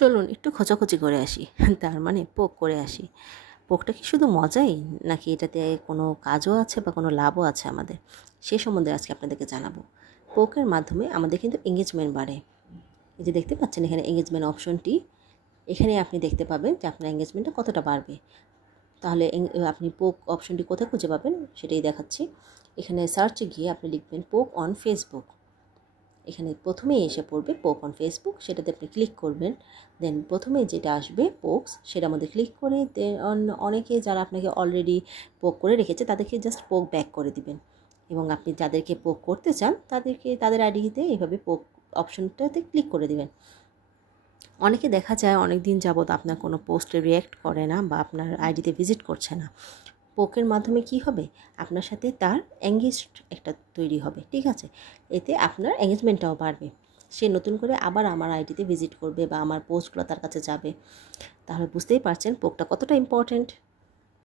চলুন একটু খোঁচাখুচি করে আসি তার মানে পোক করে আসি। পোকটা কি শুধু মজাই, নাকি এটাতে কোনো কাজও আছে বা কোনো লাভও আছে আমাদের, সে সম্বন্ধে আজকে আপনাদেরকে জানাবো। পোকের মাধ্যমে আমাদের কিন্তু এঙ্গেজমেন্ট বাড়ে। এই যে দেখতে পাচ্ছেন এখানে এঙ্গেজমেন্ট অপশনটি, এখানে আপনি দেখতে পাবেন যে আপনার এঙ্গেজমেন্টটা কতটা বাড়বে। তাহলে আপনি পোক অপশনটি কোথায় খুঁজে পাবেন সেটাই দেখাচ্ছি। এখানে সার্চে গিয়ে আপনি লিখবেন পোক অন ফেসবুক। এখানে প্রথমেই এসে পড়বে পোক অন ফেসবুক, সেটাতে আপনি ক্লিক করবেন। দেন প্রথমে যেটা আসবে পোকস, সেটার মধ্যে ক্লিক করে অনেকে যারা আপনাকে অলরেডি পোক করে রেখেছে তাদেরকে জাস্ট পোক ব্যাক করে দিবেন, এবং আপনি যাদেরকে পোক করতে চান তাদের আইডিতে এইভাবে পোক অপশনটাতে ক্লিক করে দিবেন। অনেকে দেখা যায় অনেক দিন যাবত আপনার কোনো পোস্টে রিঅ্যাক্ট করে না বা আপনার আইডিতে ভিজিট করছে না। পোকের মাধ্যমে কি হবে, আপনার সাথে তার এঙ্গেজড একটা তৈরি হবে, ঠিক আছে? এতে আপনার এঙ্গেজমেন্টটাও বাড়বে। সে নতুন করে আবার আমার আইডিতে ভিজিট করবে বা আমার পোস্টগুলো তার কাছে যাবে। তাহলে বুঝতেই পারছেন পোকটা কতটা ইম্পর্ট্যান্ট।